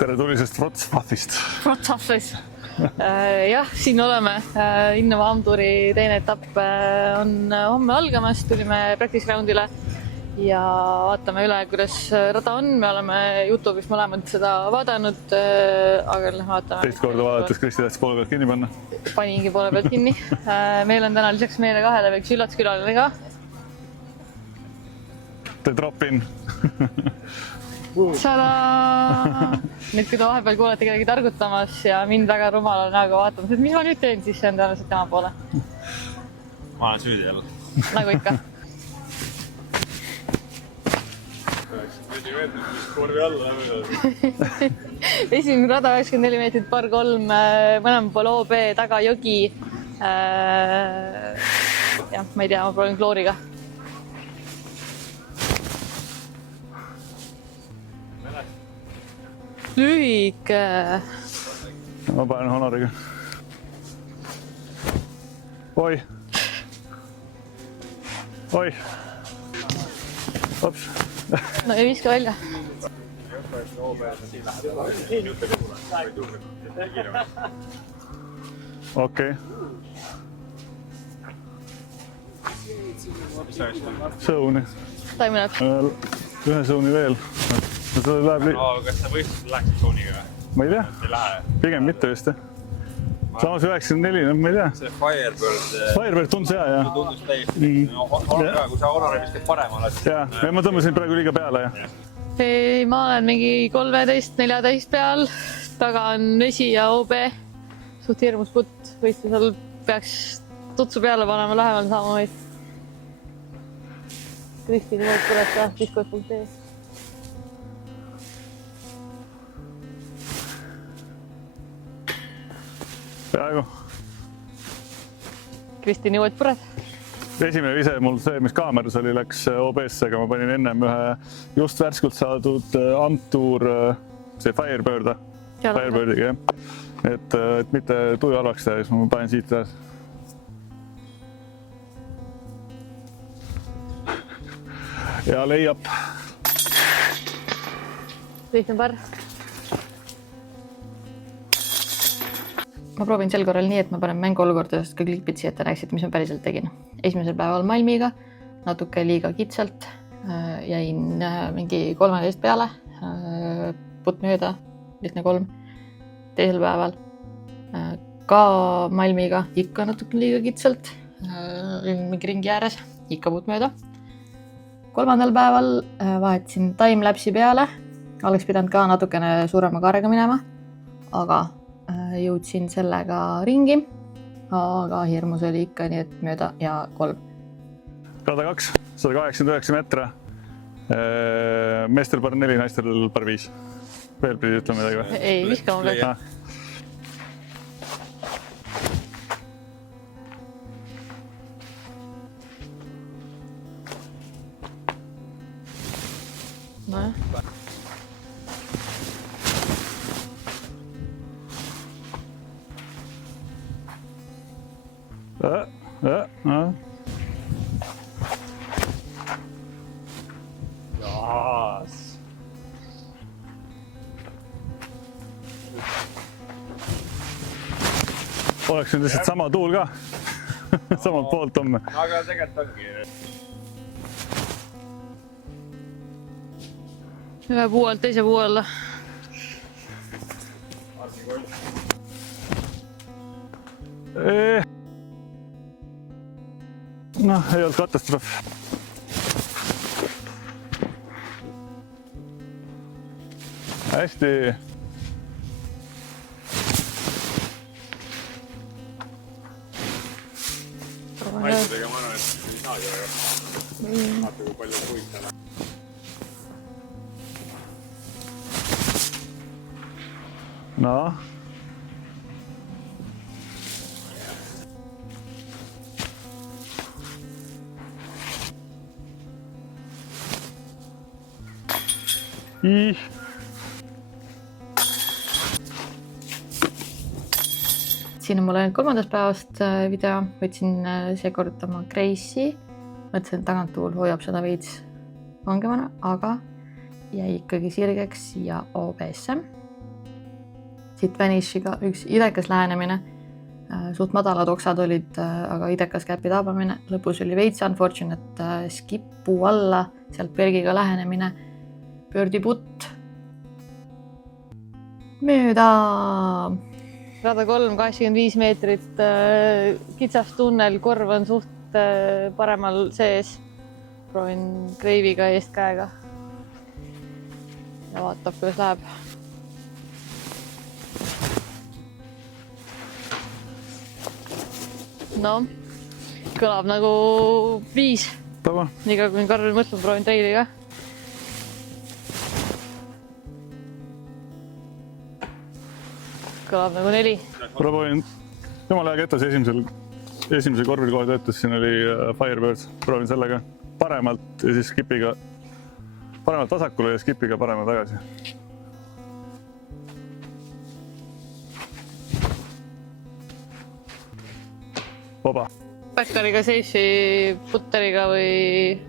Tere tulisest Wrocławist. Wrocławis. Jah, siin oleme. Innova Amturi teine etapp on homme algamas. Tulime practice groundile ja vaatame üle, kuidas rada on. Me oleme YouTube'is mõlemad seda vaadanud, aga vaatame. Teist korda vaadates Kristi tähtis poole pealt kinni panna. Paningi poole pealt kinni. Meil on täna lisaks meile kahele väikse üllatuskülaline ka. The drop-in. Tada! Nüüd, kui te vahepeal kuulete kedagi targutamas ja mind väga rumala näoga vaatamas, et mis ma nüüd teen, siis see on tõenäoliselt tema poole. Ma olen süüdi jälle. Nagu ikka. 94 meetrit, mis korvi alla läheme. Esimene rada 94 meetrit, par 3, mõlema pool OB, taga jogi. Jah, ma ei tea, ma proovin klooriga. Lühike. Ma panen honoriga. Oi. Oi. Ops. No ei viska välja. Okei. Sõuni. Taimi läheb. Ühe sõuni veel. Kas sa võistlused läheksid sooniga või? Ma ei tea. Ei lähe? Pigem mitte vist. Samas 94, ma ei tea. See Firebird... Firebird tundus hea, jah. Tundus täiesti. Kui sa Honori viskad paremale, siis... Jah, ma tõmbasin praegu liiga peale, jah. Ma olen mingi 13-14 peal. Taga on vesi ja OB. Suht hirmus putt. Võistlusel peaks tutsu peale panema, lähemal saama meid. Kristi nimelt pureta diskos.ee. Peaaegu. Kristi nii uued pured. Esimene vise mul see, mis kaameras oli, läks OBS-ega. Ma panin ennem ühe just värskult saadud Amtur, see Firebirdiga, jah. Et mitte tuju halvaks teha, siis ma panen siit taas. Ja leiab. Lihtne par. Ma proovin sel korral nii, et ma panen mängu olukordadest ka klipid siia, et te näeksite, mis ma päriselt tegin. Esimesel päeval Malmiga, natuke liiga kitsalt, jäin mingi 13 peale, putt mööda, lihtne 3. Teisel päeval ka Malmiga, ikka natuke liiga kitsalt, mingi ringi ääres, ikka putt mööda. 3. päeval vahetasin timelapsi peale, oleks pidanud ka natukene suurema kaarega minema, aga jõudsin sellega ringi, aga hirmus oli ikka nii, et mööda ja 3. Rada 2, 189 metre. Meestel par 4, naistel par 5. Veel pidi ütlema midagi või? Ei, viskama peal. Nojah. Jaas. Oleks nüüd lihtsalt sama tuul ka. Samalt poolt homme. Aga tegelikult ongi. Ühe puu alt teise puu alla. Noh, ei olnud katastroof. Hästi. Maitudega ma arvan, et ei saagi väga. Vaata, kui palju puid täna. No. Siin on mul ainult 3. päevast video, võtsin seekord oma Grace'i, mõtlesin, et taganttuul hoiab seda veits vangemana, aga jäi ikkagi sirgeks ja OBS. siit Vanishiga üks idekas lähenemine. Suht madalad oksad olid, aga idekas käpi tabamine. Lõpus oli veits unfortunate skippu alla, sealt Bergiga lähenemine. Pöördi putt. Mööda. Rada 3, 85 meetrit, kitsas tunnel, korv on suht paremal sees. Proovin kreiviga eest käega. Ja vaatab, kuidas läheb. No, kõlab nagu 5. Tava. Nii kui Karl mõtleb, proovin treiliga. Kõlab nagu 4. Proovin jumala hea ketas esimesel korvil kohe töötas, siin oli Firebird. Proovin sellega paremalt ja siis skipiga, paremalt vasakule ja skipiga paremalt tagasi. Vaba. Backeriga, seifi, putteriga või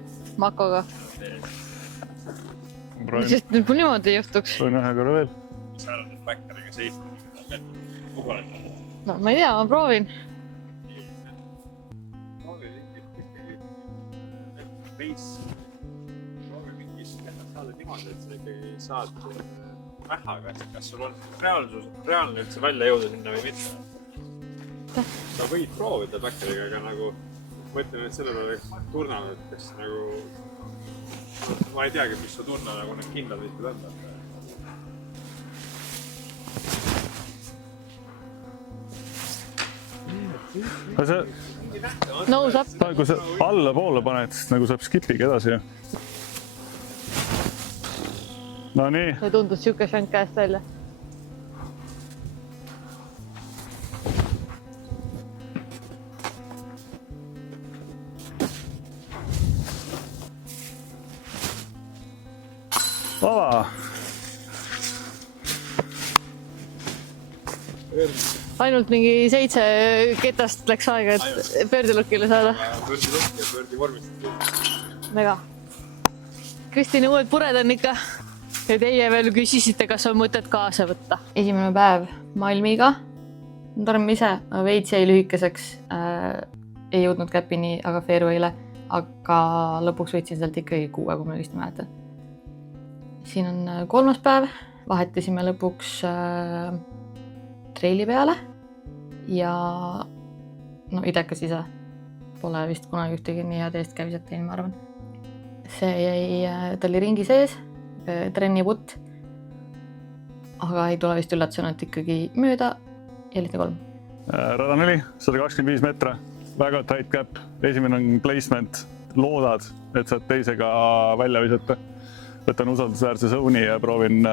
makoga? Sest nüüd mul niimoodi ei juhtuks. Proovin ühe korra veel. Mis sa arvad, et backeriga seifi? No ma ei tea, ma proovin. Proovi mingis saada niimoodi, et sa ikkagi saad vähaga, et kas sul on reaalne üldse välja jõuda sinna või mitte. Sa võid proovida backeriga, aga nagu mõtlen, et selle peale turnal, et kas nagu ma ei teagi, mis su tunne nagu need kindlad võikud anda. Aga see, Nose up. kui sa alla poole paned, siis nagu saab skipiga edasi. No nii. See tundus siuke šänk käest välja. Vaba. Ainult mingi 7 ketast läks aega, et pöördelukile saada. Pöördilukk ja pöördi vormistatud. Mega. Kristini uued pured on ikka. Ja teie veel küsisite, kas on mõtet kaasa võtta. Esimene päev Malmiga. Tarme ise veits jäi lühikeseks. Ei jõudnud käpini, aga fairway'le. Aga lõpuks võtsin sealt ikkagi 6, kui ma õigesti mäletan. Siin on 3. päev. Vahetasime lõpuks treili peale. Ja no idekas ise. Pole vist kunagi ühtegi nii head eest kävised teinud, ma arvan. See jäi, ta oli ringi sees, trenni putt. Aga ei tule vist üllatusena, et ikkagi mööda ja lihtne 3. Rada 4, 125 metre, väga tight cap. Esimene on placement, loodad, et saad teisega välja visata. Võtan usaldusväärse zone'i ja proovin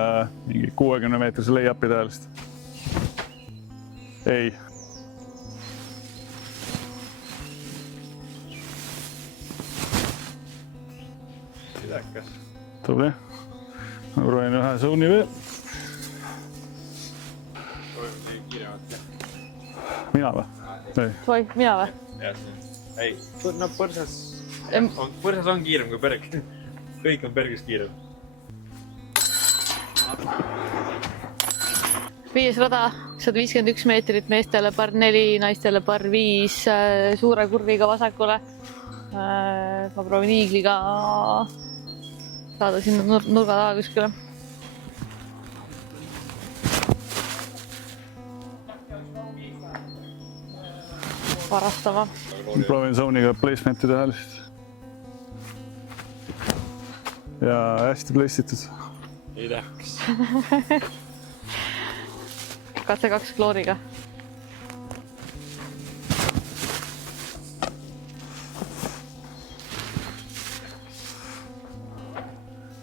mingi 60 meetrise lay-up'i tõelist. Ei. Idekas. Tubli. Ma proovin ühe zone'i veel. Proovime nii kiiremalt. Mina või? Ei. Või, mina või? Ei, no põrsas on kiirem kui perg. Kõik on pergis kiirem. 5. rada, 151 meetrit, meestele par 4, naistele par 5, suure kurviga vasakule. Ma proovin iigliga saada sinna nurga taha kuskile. Varastama. Proovin zone'iga placement'i teha lihtsalt. Ja hästi place'itud. Idekas. Katse 2 klooriga.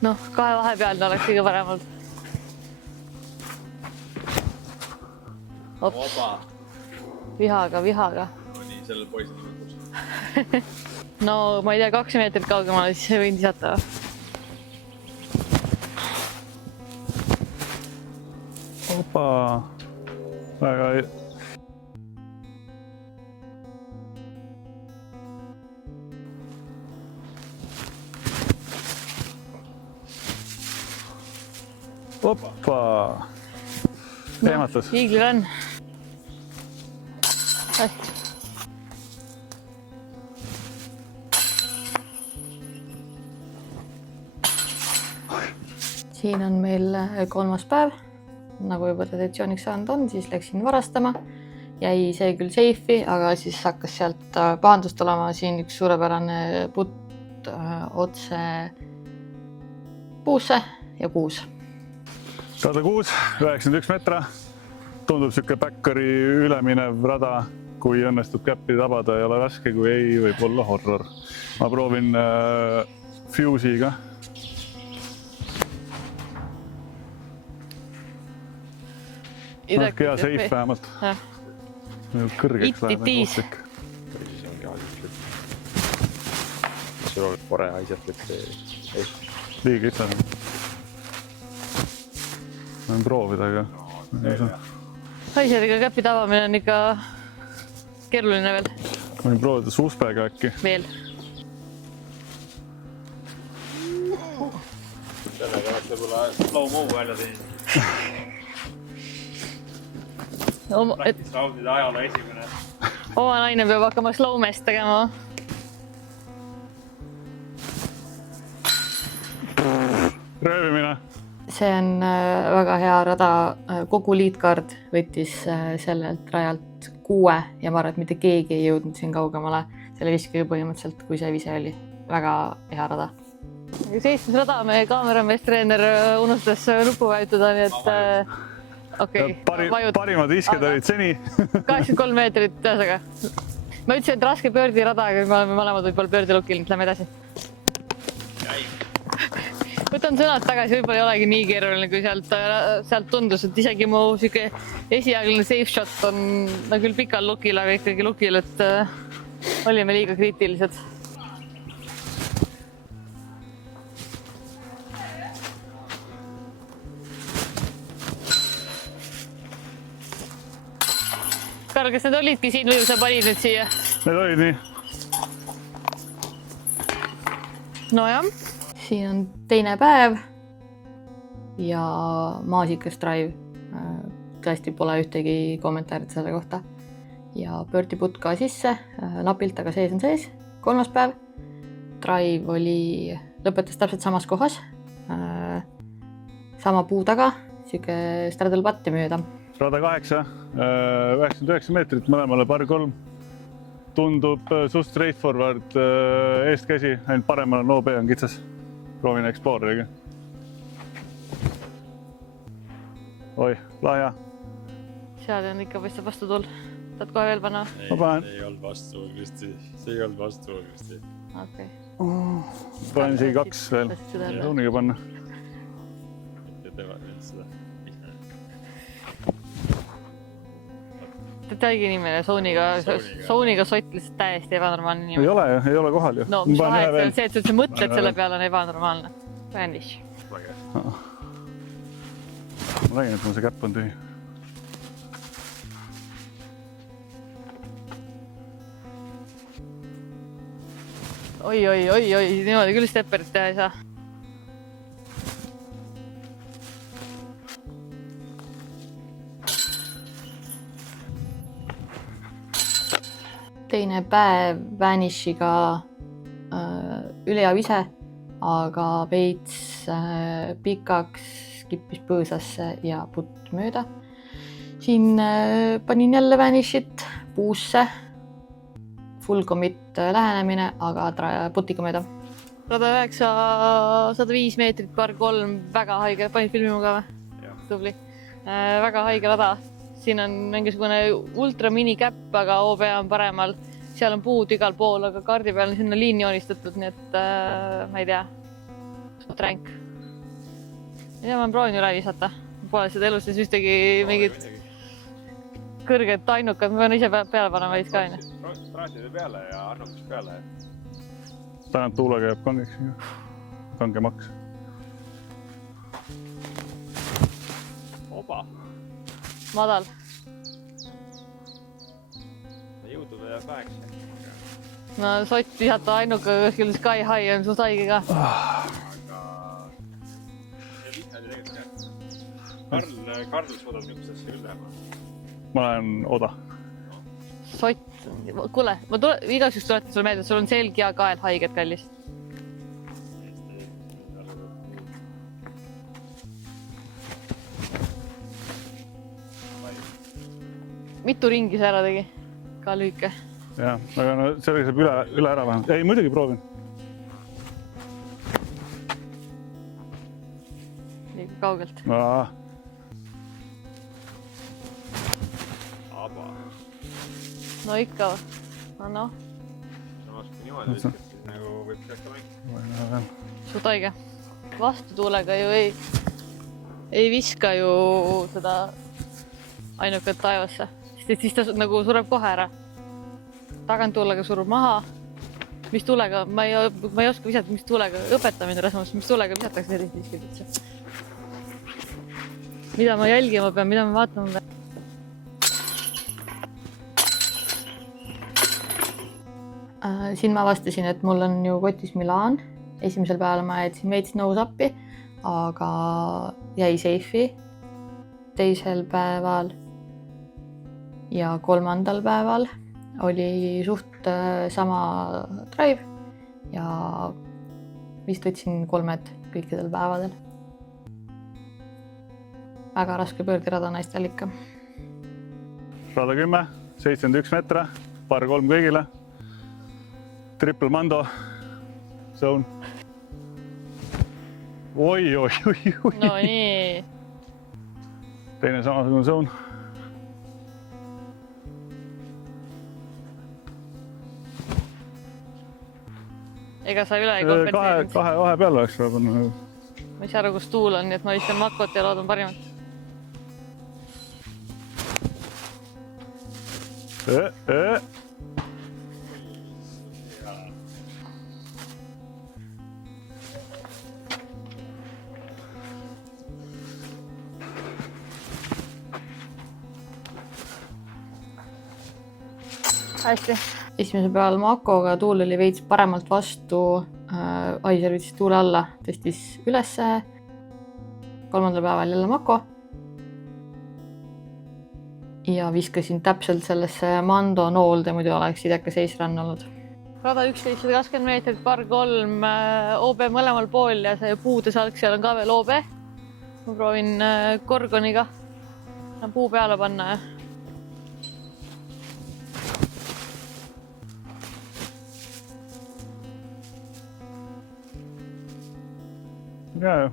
Noh, 2 vahepealne oleks kõige parem olnud. Vaba. Vihaga. No nii, sellel poisil mõttes. No, ma ei tea, 2 meetrit kaugemale, siis võin lisata. Opa. Väga ei... Opa. ehmatas. Iigliränn. Siin on meil 3. päev. Nagu juba traditsiooniks saanud on, siis läksin varastama. Jäi see küll seifi, aga siis hakkas sealt pahandust olema siin üks suurepärane putt otse puusse ja kuus. 106, 91 metra. Tundub siuke backeri üleminev rada. Kui õnnestub käppi tabada, ei ole raske, kui ei, võib olla horror. Ma proovin Fuse'iga. Hea seif vähemalt. Kõrgeks läheb. Siis ongi aadislik. Sul oleks pore aisatlik see. Liiga itsene. Võin proovida, aga... Haiseriga käpi tavamine on ikka keeruline veel. Võin proovida suuspega äkki. Veel. Sellega oleks võib-olla slow-mo välja teinud. Practice-raudide ajal esimene. Oma naine peab hakkama slow-mest tegema. Röövimine. See on väga hea rada. Kogu liidkaard võttis sellelt rajalt 6 ja ma arvan, et mitte keegi ei jõudnud siin kaugemale. Selle viskagi põhimõtteliselt, kui see vise oli. Väga hea rada. 7. rada meie kaamerameestreener unustas nupu vajutada, nii et Parimad visked olid seni. 83 meetrit ühesega. Ma ütlesin, et raske pöördirada, aga me oleme mõlemad võib-olla pöördilukil, nüüd lähme edasi. Võtan sõnad tagasi, võib-olla ei olegi nii keeruline, kui sealt tundus, et isegi mu esialgne safe shot on küll pikal lukil, aga ikkagi lukil, et olime liiga kriitilised. Karl, kas need olidki siin või sa panid nüüd siia? Need olid nii. Nojah, siin on 2. päev ja maasikas drive. Tõesti pole ühtegi kommentaarit selle kohta. Ja pöördiputt ka sisse, napilt, aga sees on sees. 3. päev. Drive lõpetas täpselt samas kohas. Sama puu taga, siuke straddle patti mööda. Rada 8, 99 meetrit, mõlemale par 3. Tundub suht straightforward eestkäsi, ainult paremal on OB on kitsas. Proovin Exploreriga. Oi, lahja. Seal on ikka paistab vastu tull. Tahad kohe veel panna? Ei olnud vastu, Kristi. See ei olnud vastu, Kristi. Okei. Panen siia 2 veel. Suuniga panna. Ja teevad nüüd seda. Täigi inimene Sooniga sott lihtsalt täiesti ebanormaalne inimene. Ei ole kohal ju. No, mis vahet on see, et sa mõtled selle peale on ebanormaalne. Vanish. Ma räägin, et mul see käpp on tühi. Oi, niimoodi küll stepperit teha ei saa. Teine päev Vanishiga ülehea vise, aga veits pikaks, kippis põõsasse ja putt mööda. Siin panin jälle Vanishit puusse, full commit lähenemine, aga putiga mööda. Rada 9, 105 meetrit par 3, väga haige, panid filmi muga või? Tubli. Väga haige rada. Siin on mingisugune ultra mini käpp, aga OB on paremal. Seal on puud igal pool, aga kaardi peal on sinna liin joonistatud, nii et ma ei tea. Suht ränk. Ja ma proovin üle visata. Pole seda elus siis ühtegi mingit kõrget ainukad. Ma pean ise peale panema veits ka. Straatide peale ja arnukus peale. Tänad tuulega jääb kangeks. Kange maks. Oba. Madal. Jõudu ta jääb väheks. No sott visata ainuka kuskil sky high on suht haige ka. Aga... See vihad ju tegelikult ka. Karl suudab niisugust asja küll teha. ma olen Oda. Sott. Kuule, igaks juks tuletan sulle meelde, et sul on selg ja kael haiged, kallis. Mitu ringi see ära tegi? Ka lühike. Jah, aga no sellega saab üle ära vähemalt. Ei, muidugi proovin. Liiga kaugelt. Aba. No ikka. No. Samas kui niimoodi viskad, siis nagu võib kästa mäng. Suht haige. Vastutuulega ju ei viska ju seda ainukat taevasse. Siis ta nagu sureb kohe ära. Taganttuulega surub maha. Mis tuulega? Ma ei oska visata, mis tuulega. Õpeta mind Rasmus, mis tuulega visatakse sellist viskid üldse. Mida ma jälgima pean, mida ma vaatama pean. Siin ma avastasin, et mul on ju kotis Milan. Esimesel päeval ma jätsin veits nõusappi, aga jäi seifi. Teisel päeval ja kolmandal päeval oli suht sama drive ja vist võtsin 3 kõikidel päevadel. Väga raske pöördirada naistel ikka. Rada 10, 71 metre, par 3 kõigile. Triple Mando zone. Oi. No nii. Teine samasugune zone. Ega sa üle ei kompenseerinud? Kahe vahepeal oleks vaja panna. Ma ei saa aru, kus tuul on, nii et ma viskan makot ja loodan parimat. Hästi. Esimesel päeval Makoga tuul oli veits paremalt vastu. Aiser võttis tuule alla, tõstis ülesse. Kolmandal päeval jälle Mako. Ja viskasin täpselt sellesse Mando noolde, muidu oleks ideka seisrann olnud. Rada 1120 meetrit, par 3, OB mõlemal pool ja see puude salk seal on ka veel OB. Ma proovin Gorgoniga puu peale panna. Ja.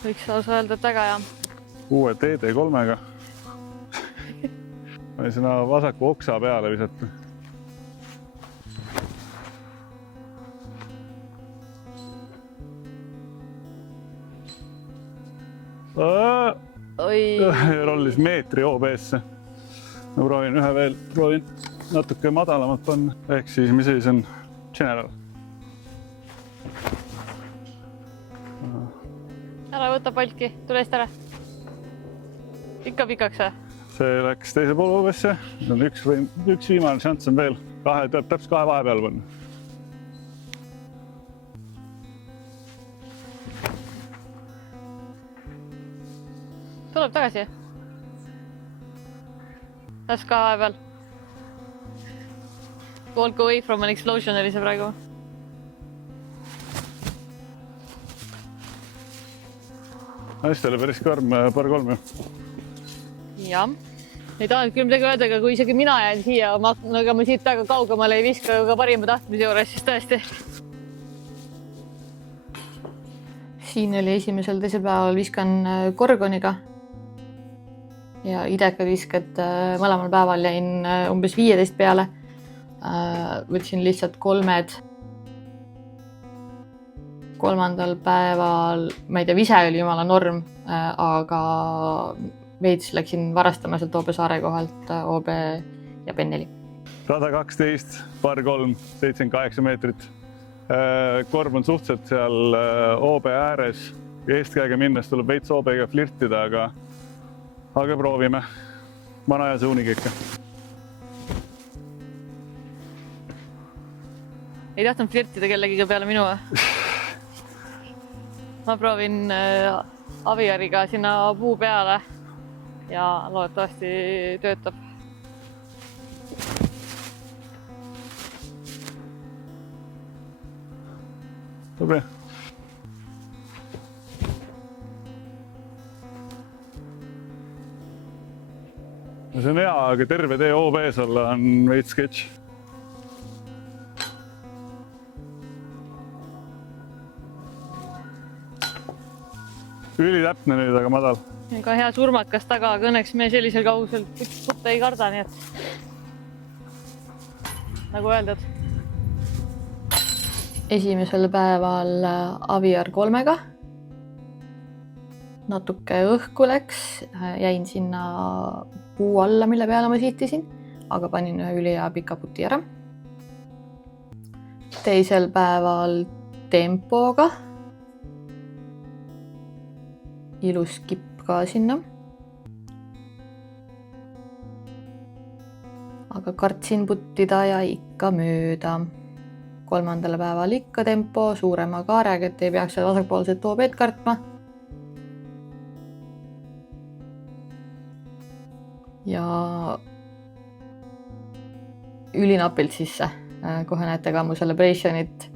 Võiks lausa öelda, et väga hea. Uue TD3-ga. Ma ei sinna vasaku oksa peale visata. Rollis meetri OB-sse. Ma proovin ühe veel, natuke madalamalt panna. Ehk siis, mis see on? General. Ära võta palki, tule eest ära. Ikka pikaks või? See läks teise poole OB-sse. Üks viimane šanss on veel. Täpselt 2 vahepeal panna. Tuleb tagasi. Las ka vahepeal. Walk away from an explosion oli see praegu. Hästi oli päris karm par 3. Jah. Ei taha küll midagi öelda, aga kui isegi mina jään siia, aga ma siit väga kaugemale ei viska ka parima tahtmise juures, siis tõesti. Siin oli esimesel teisel päeval viskan Gorgoniga. Ja idekad viskad mõlemal päeval jäin umbes 15 peale. Võtsin lihtsalt 3. Kolmandal päeval, ma ei tea, vise oli jumala norm, aga veits läksin varastama sealt OB Saare kohalt OB ja Ben4. Rada 12, par 3, 78 meetrit. Korv on suhteliselt seal OB ääres. Eestkäega minnes tuleb veits OB-ga flirtida, aga proovime. Vana ja suuniga ikka. Ei tahtnud flirtida kellegiga peale minu. Ma proovin Aviariga sinna puu peale ja loodetavasti töötab. Tubli. See on hea, aga terve tee OB-s olla on veits sketš. Ülitäpne nüüd, aga madal. Ka hea surmakas taga, kõneks me sellisel kaugusel putta ei karda, nii et nagu öeldud. Esimesel päeval Aviar 3-ga. Natuke õhku läks, jäin sinna puu alla, mille peale ma sihtisin, aga panin ühe ülihea pika puti ära. Teisel päeval tempoga. Ilus kipp ka sinna. Aga kartsin puttida ja ikka mööda. Kolmandal päeval ikka tempo, suurema kaarega, et ei peaks seda vasakpoolset OB-d kartma. Ja ülinapilt sisse. Kohe näete ka mu celebrationit,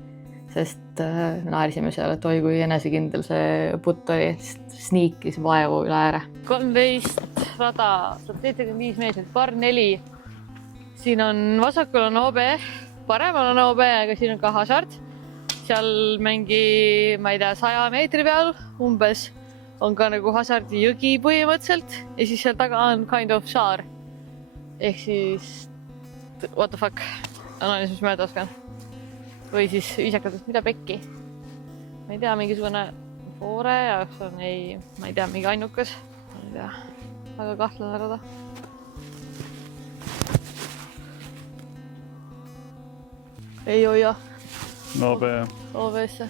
sest naerisime seal, et oi kui enesekindel see putt oli, sniikis vaevu üle ääre. 13 rada, 75 meetrit, par 4. Siin on vasakul on OB, paremal on OB, aga siin on ka Hazard. Seal mingi, ma ei tea, 100 meetri peal umbes on ka nagu Hazardi jõgi põhimõtteliselt ja siis seal taga on kind of saar. Ehk siis, what the fuck, annan mis mööda oskan. Või siis viisakatest, mida pekki. Ma ei tea, mingisugune foore jaoks on, ma ei tea, mingi ainukas. Ma ei tea, väga kahtlane rada. Ei hoia. OB-sse.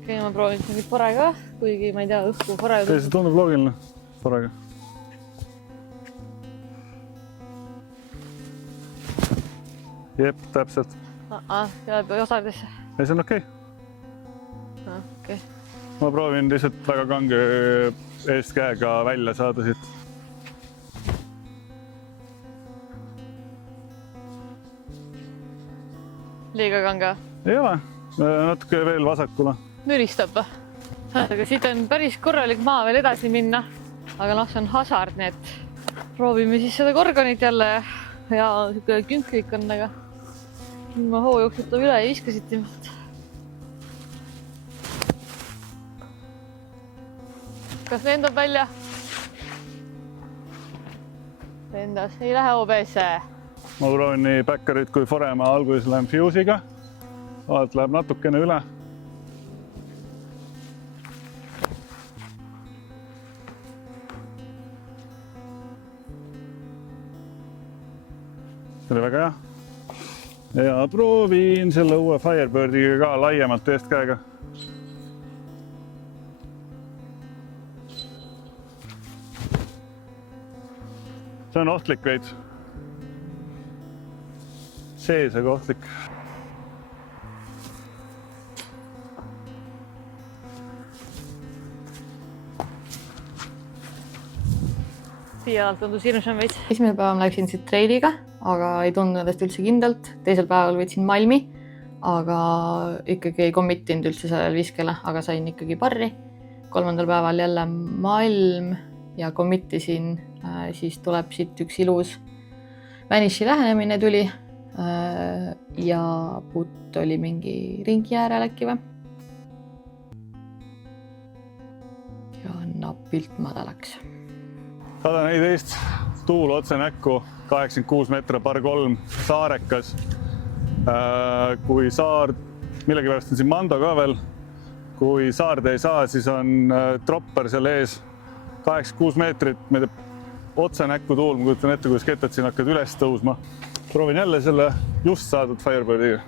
Okei, ma proovin mingit fore ka, kuigi ma ei tea, õhku fore. See tundub loogiline forega. Jep, täpselt. Jääb osardesse. Ei, see on okei. Okay. Ma proovin lihtsalt väga kange eest käega välja saada siit. Liiga kange? Ei ole, natuke veel vasakule. Müristab või? Aga siit on päris korralik maa veel edasi minna. Aga noh, see on Hazard, nii et proovime siis seda Gorgonit jälle. Ja künklik on, aga ma hoo jooksutab üle ja viskasid ilmselt. Kas lendab välja? Lendas, ei lähe OB-sse. Ma proovin nii backerit kui forema alguses lähen fuse'iga. Vaat läheb natukene üle. See oli väga hea. Ja proovin selle uue Firebirdiga ka laiemalt eest käega. See on ohtlik veits. Sees, aga ohtlik. Siia tundus hirmsam veits. Esimene päeval läksin siit trailiga, aga ei tundnud endast üldse kindlalt. Teisel päeval võtsin malmi, aga ikkagi ei committinud üldse sellel viskele, aga sain ikkagi parri. Kolmandal päeval jälle malm ja committisin, siis tuleb siit üks ilus Vanishi lähenemine tuli ja putt oli mingi ringi äärel äkki või. Ja napilt madalaks. 114, tuul otse näkku, 86 meetri par 3, saarekas. Kui saar, millegipärast on siin Mando ka veel, kui saarde ei saa, siis on dropper seal ees, 86 meetrit, me teeb otse näkku tuul, ma kujutan ette, kuidas kettad siin hakkad üles tõusma. Proovin jälle selle just saadud Firebirdiga.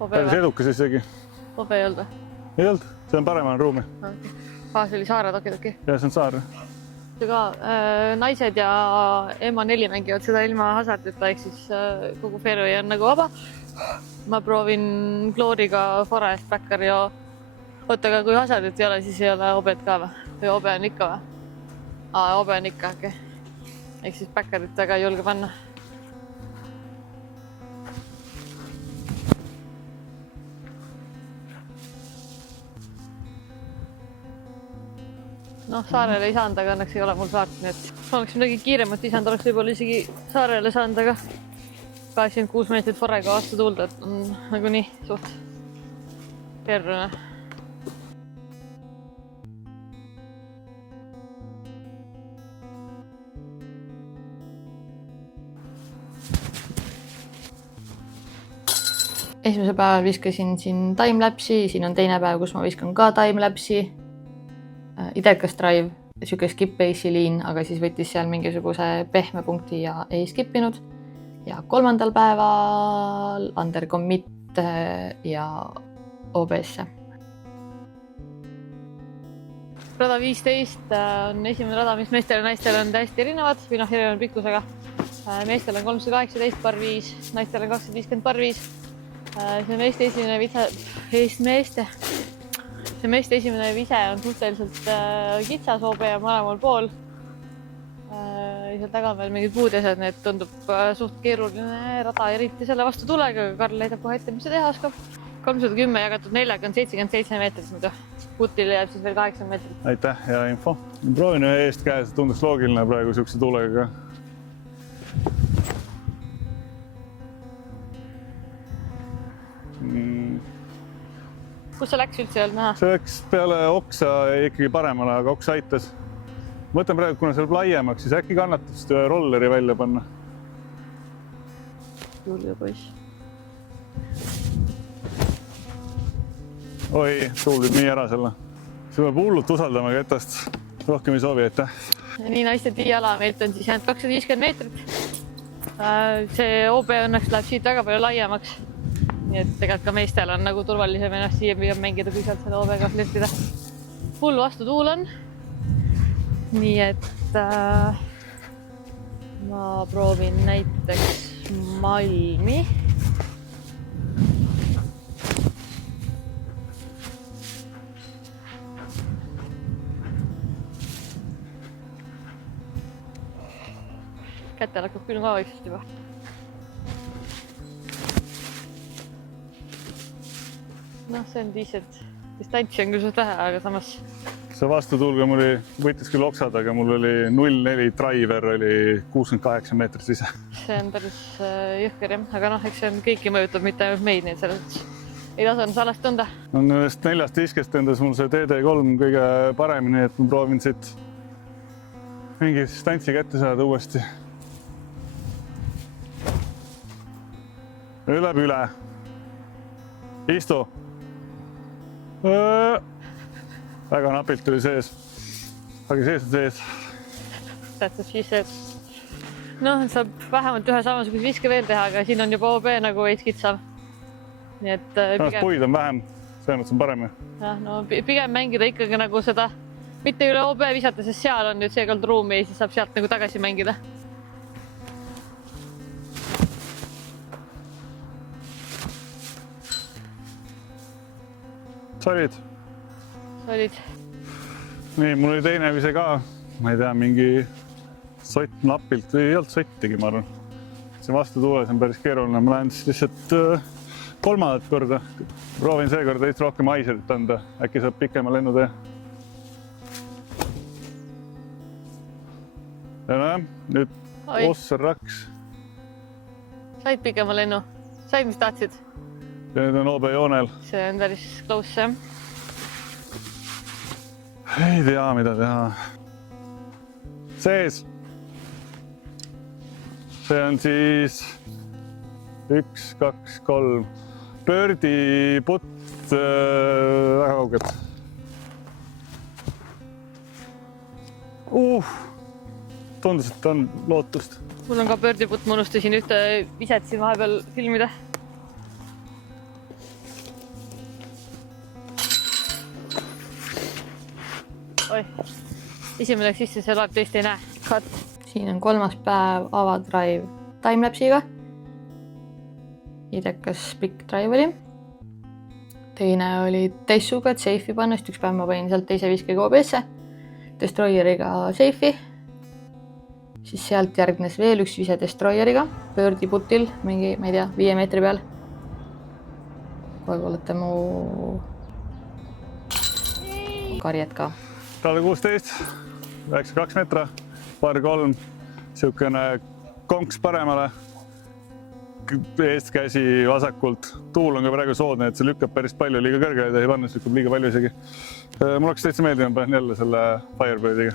Päris edukas isegi. Obe ei olnud või? Ei olnud, see on paremal ruumi. See oli saare toki. Ja see on saar. Naised ja EMA4 mängivad seda ilma Hazardita, ehk siis kogu fairway on nagu vaba. ma proovin klooriga Forest Backerio. Oota, aga kui hasardit ei ole, siis ei ole obed ka või? Või obe on ikka või? Obe on ikka, okei. Ehk siis Backerit väga ei julge panna. Saarele ei saanud, aga õnneks ei ole mul saart, nii et oleks midagi kiiremat isand, oleks võib-olla isegi saarele saanud, aga 86 meetrit Forega vastu tuulda, et on nagu nii suht keeruline. Esimesel päeval viskasin siin timelapsi, siin on teine päev, kus ma viskan ka timelapsi. Idekas drive, siuke skip base'i liin, aga siis võttis seal mingisuguse pehme punkti ja ei skippinud. Ja kolmandal päeval under commit ja OBS-e. Rada 15 on esimene rada, mis meestel ja naistel on täiesti erinevad või erineva pikkusega. Meestel on 318 par 5, naistel on 250 par 5. See meeste esimene meeste esimene vise on suhteliselt kitsas OB ja mõlemal pool. Seal taga on veel mingid puud asjad, need tundub suht keeruline rada, eriti selle vastu tulega, aga Karl leidab kohe ette, mis see teha oskab. 310 jagatud 4 on 77 meetrit muidu. Putile jääb siis veel 80 meetrit. Aitäh, hea info. Proovin ühe eest käes, tunduks loogiline praegu siukse tuulega. Kus see läks üldse ei olnud näha? See läks peale oksa ikkagi paremale, aga oks aitas. Mõtlen praegu, kuna see läheb laiemaks, siis äkki kannatab seda rolleri välja panna. Julge poiss. Oi, tuul võib nii ära selle. See peab hullult usaldama ketast. Rohkem ei soovi, aitäh. Nii naiste tiiala meilt on siis jäänud 250 meetrit. See OB õnneks läheb siit väga palju laiemaks. Nii et tegelikult ka meestel on nagu turvalisem ennast siia püüab mängida, kui sealt selle OB-ga flirtida. Full vastu tuul on. Nii et ma proovin näiteks Malmi. Kätel hakkab küll ka vaikselt juba. See on lihtsalt distantsi on küll suht vähe, aga samas... See vastutuulga mul võttis küll oksad, aga mul oli 0,4 driver, oli 68 meetrit ise. See on päris jõhker, aga eks see on kõiki mõjutab, mitte ainult meid, nii et selles ei tasu salast tunda. Nendest 4 iskest endas mul see TD3 kõige paremini, et ma proovin siit mingi distantsi kätte saada uuesti. Läheb üle. Istu. Väga napilt tuli sees. Aga sees on sees. Tähtsab siis, et saab vähemalt ühe samasuguse viske veel teha, aga siin on juba OB nagu veits kitsav. Nii et pigem... Puid on vähem, see mõttes on parem. Pigem mängida ikkagi nagu seda, mitte üle OB visata, sest seal on nüüd seekord ruumi ja siis saab sealt nagu tagasi mängida. Solid. Nii, mul oli teine vise ka, ma ei tea, mingi sott napilt või ei olnud sottigi, ma arvan. See vastu tuules on päris keeruline, ma lähen siis lihtsalt kolmandat korda. Proovin seekord teist rohkem aiserit anda, äkki saab pikema lennu teha. Ja nüüd Ossar raks. Said pikema lennu? Said, mis tahtsid? Ja nüüd on OB joonel. See on päris close. Ei tea, mida teha. Sees. See on siis 1, 2, 3. Pöördi putt väga kaugelt. Tundus, et on lootust. Mul on ka pöördi putt, ma unustasin ühte viset siin vahepeal filmida. Esimene läks sisse, see loeb teist ei näe. Cut. Siin on kolmas päev avadrive timelapsiga. idekas pikk drive oli. Teine oli Tessuga, et seifi panna, sest üks päev ma panin sealt teise viskega OBS-e, Destroyeriga seifi. Siis sealt järgnes veel üks vise Destroyeriga, Birdi putil, mingi, ma ei tea, 5 meetri peal. Kogu aeg olete mu karjed ka. Talve 16, 92 metra, par 3, siukene konks paremale, eest käsi vasakult. Tuul on ka praegu soodne, et see lükkab päris palju, liiga kõrgele ei tohi panna, see lükkab liiga palju isegi. Mul oleks täitsa meeldib, ma panen jälle selle Firebirdiga.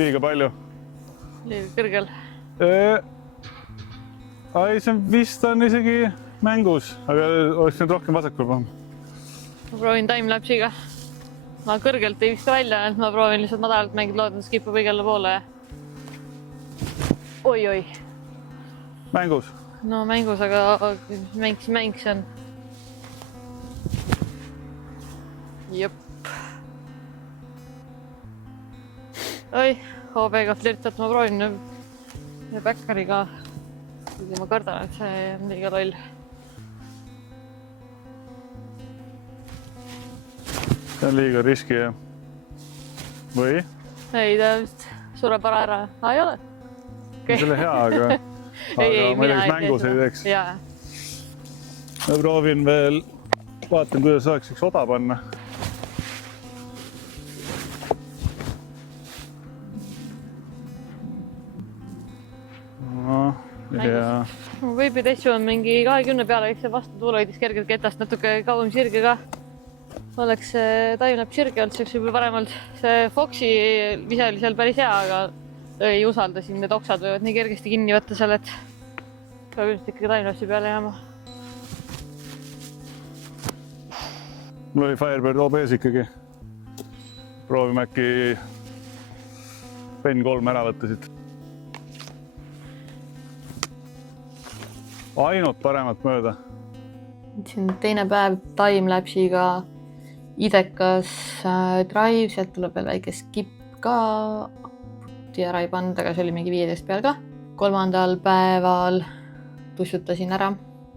Liiga palju. Liiga kõrgel. See vist on isegi mängus, aga oleks nüüd rohkem vasakul panna. Ma proovin timelapsiga. Ma kõrgelt ei viska välja, et ma proovin lihtsalt madalalt mängida, loodan, skipub õigele poole. Oi. Mängus? No mängus, aga mäng see on. Jep. Oi, HB-ga flirtat ma proovin ja backeriga. Ma kardan, et see on liiga loll. See on liiga riski, jah? Või? Ei, ta vist sureb ära. Ei ole? See oli hea, aga ma ei teaks mängus ei teeks. Ma proovin veel, vaatan, kuidas oleks üks oda panna. Võib-i Tessu on mingi 20 peale, eks see vastutuul hoidis kergelt ketast natuke kauem sirge ka. Oleks timelapse sirge olnud, see oleks võib-olla paremalt. See Foxi vise oli seal päris hea, aga ei usalda siin, need oksad võivad nii kergesti kinni võtta seal, et peab ilmselt ikkagi timelapse peale jääma. Mul oli Firebird OBS ikkagi. Proovime äkki Pen 3 ära võtta siit. Ainult paremat mööda. Siin teine päev timelapsiga idekas drive, sealt tuleb veel väike skip ka. Puti ära ei pannud, aga see oli mingi 15 peal ka. 3. päeval tussutasin ära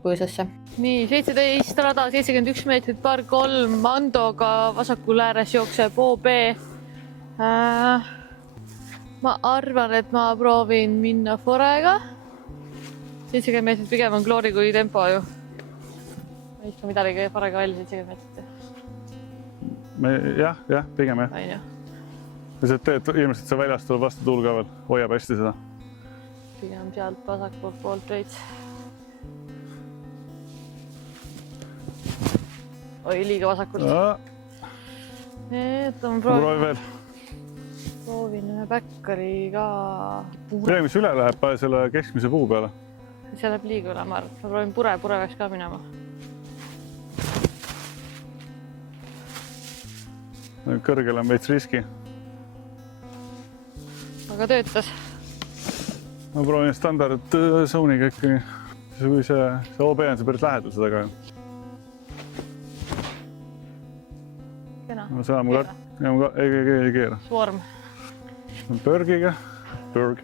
põõsasse. Nii, 17 rada, 71 meetrit, par 3, Mandoga vasakul ääres jookseb OB. Ma arvan, et ma proovin minna forega. 70 meetrit pigem on kloori kui tempo ju. Ma ei iska midagi forega välja 70 meetrit. Jah, pigem jah. Ilmselt see väljast tuleb vastu tuul ka veel, hoiab hästi seda. Pigem sealt vasakult poolt veits. Oi, liiga vasakult. Proovi veel. Proovin ühe backeri ka. Tea, mis üle läheb selle keskmise puu peale? See läheb liiga üle, ma arvan. Ma proovin pure peaks ka minema. Kõrgel on veits riski. Aga töötas. Ma proovin standard zone'iga ikkagi. See OB on see päris lähedal seda ka. Kena. Ei keera. Swarm. Bergiga. Berg.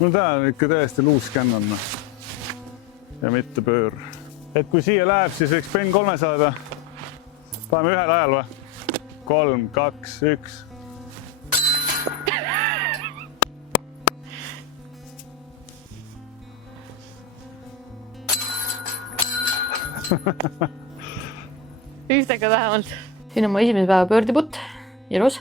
Mul täna ikka täiesti luus scan on. Ja mitte pöör. Et kui siia läheb, siis võiks Pen 3 saada. Paneme ühel ajal või? 3, 2, 1. Ühtega vähemalt. Siin on mu esimese päeva pöördiputt, ilus.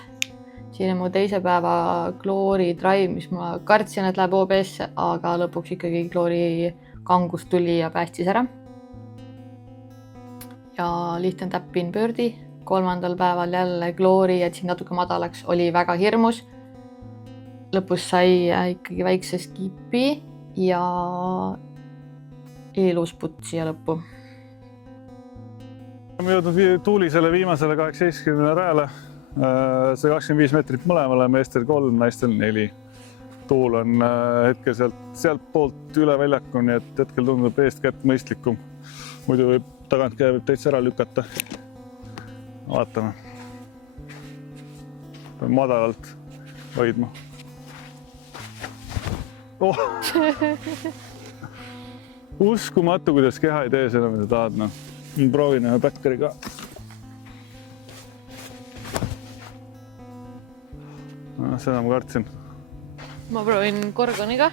Siin on mu teise päeva kloori drive, mis ma kartsin, et läheb OBS, aga lõpuks ikkagi kloori kangus tuli ja päästis ära. Ja lihtne täppin pöördi. 3. päeval jälle kloori jätsin natuke madalaks, oli väga hirmus. Lõpus sai ikkagi väikse skipi ja ilus putt siia lõppu. Oleme jõudnud tuulisele viimasele 18 rajale. 125 meetrit mõlemale, meestel 3, naistel 4. Tuul on hetkel sealt poolt üle väljaku, nii et hetkel tundub eest kätt mõistlikum. Muidu võib tagant käe täitsa ära lükata. Vaatame. Pean madalalt hoidma. Oh. Uskumatu, kuidas keha ei tee seda, mida tahad. No. Proovin ühe backeriga. Seda ma kartsin. Ma proovin Gorgoniga.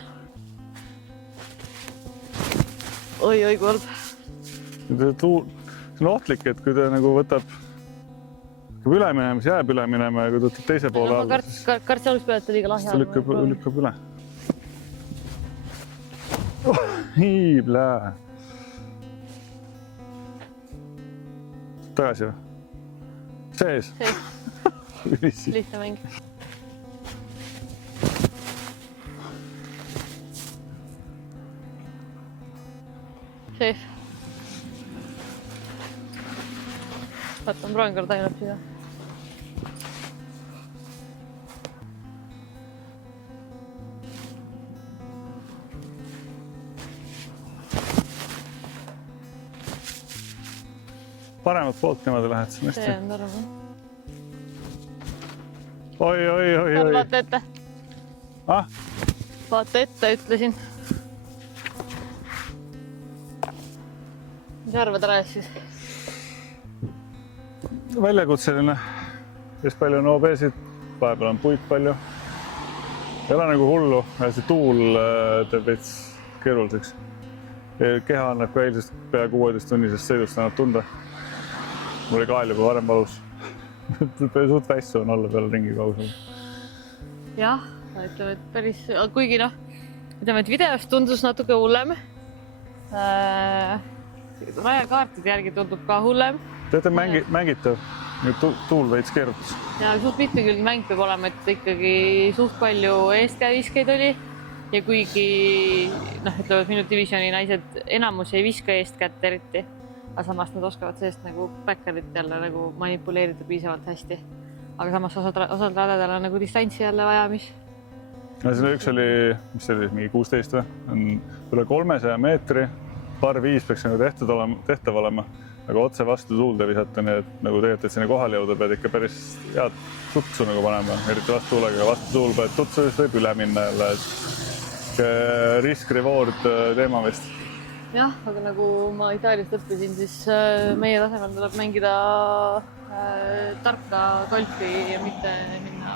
Oi, kui halb. See on ohtlik, et kui ta nagu võtab üle minema, siis jääb üle minema ja kui ta võtab teise poole alla, siis kartsi alguses peale, et ta liiga lahja. Ta lükkab üle. Hiiblä. Tagasi või? Sees? Sees. Lihtne mäng. Sees. Vaatan, proovin korda ainult siia. Paremat poolt niimoodi lähed, see on hästi. See on torm. Oi. Vaata ette. Ah? Vaata ette, ütlesin. Mis arvad ära siis? Väljakutseline. Kes palju on OB-sid, vahepeal on puit palju. Ei ole nagu hullu, see tuul teeb veits keeruliseks. Keha annab ka eilsest pea 16-tunnisest sõidust annab tunda. Mul oli kael juba varem valus. Suht vässu on olla peale ringi kausel. Jah, ütleme, et päris, kuigi noh, ütleme, et videost tundus natuke hullem. Rajakaartide järgi tundub ka hullem. Teete mängitav, tuul veits keerutas. Ja suht mitmekülgne mäng peab olema, et ikkagi suht palju eestkäeviskeid oli. Ja kuigi, ütleme, et minu divisioni naised enamus ei viska eestkätt eriti. Aga samas nad oskavad sellest nagu backerit jälle nagu manipuleerida piisavalt hästi. Aga samas osad radadel on nagu distantsi jälle vaja, mis? Selle üks oli, mis see oli, mingi 16 või? On üle 300 meetri, par 5 peaks nagu tehtav olema, aga otse vastu tuulde visata, nii et nagu tegelikult, et sinna kohale jõuda, pead ikka päris head tutsu nagu panema, eriti vastu tuulega, vastu tuul pead tutsu, siis võib üle minna jälle. Risk-reward teema vist. Jah, aga nagu ma Itaaliast õppisin, siis meie tasemel tuleb mängida tarka golfi ja mitte minna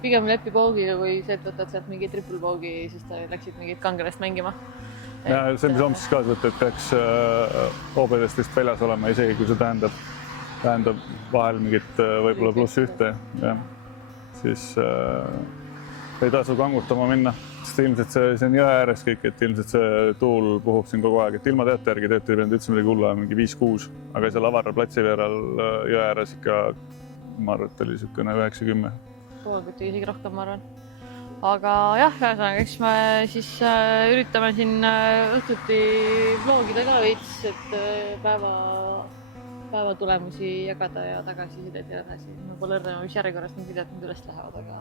pigem lepipoogiga või see, et võtad sealt mingi triple-poogi, siis ta läksid mingid kangelast mängima. Ja see, mis homsis kaasa võtta, et peaks OB-dest vist väljas olema, isegi kui see tähendab vahel mingit võib-olla +1, siis ei tasu kangutama minna. Sest ilmselt see on jõe ääres kõik, et ilmselt see tuul puhub siin kogu aeg, et ilma teate järgi teete ei pidanud üldse midagi hulla, mingi 5-6, aga seal avara platsi veeral jõe ääres ikka, ma arvan, et oli niisugune 9-10. Poolkuti isegi rohkem, ma arvan. Aga jah, ühesõnaga, eks me siis üritame siin õhtuti vlogida ka veits, et päeva tulemusi jagada ja tagasisidet ja edasi. Me pole õrnema, mis järjekorrast need videod nüüd üles lähevad, aga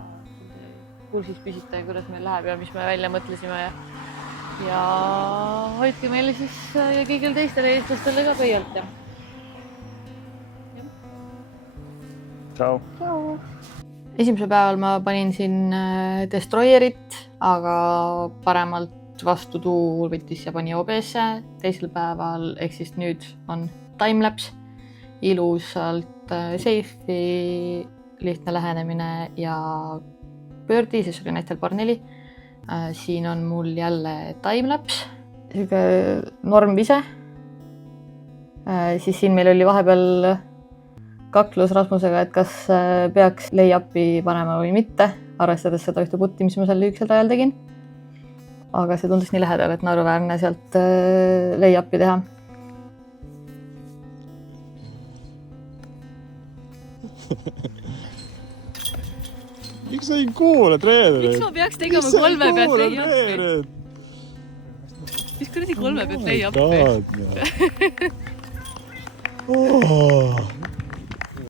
kursis püsita, kuidas meil läheb ja mis me välja mõtlesime ja hoidke meile siis ja kõigil teistele eestlastele ka pöialt. Ciao! Ciao! Esimesel päeval ma panin siin Destroyerit, aga paremalt vastu tuul võttis ja pani OBS-e. Teisel päeval, ehk siis nüüd on timelapse, ilusalt safe'i, lihtne lähenemine ja pöördi, siis oli näitel par 4. Siin on mul jälle timelapse, norm vise. Siis siin meil oli vahepeal kaklus Rasmusega, et kas peaks lay-up'i panema või mitte, arvestades seda ühte putti, mis ma seal lühikesel rajal tegin. Aga see tundus nii lähedal, et naeruväärne sealt lay-up'i teha. Miks sa ei kuule treenereid? Miks ma peaks tegema 3 pealt lay-up'i? Mis kuradi 3 pealt lay-up'i?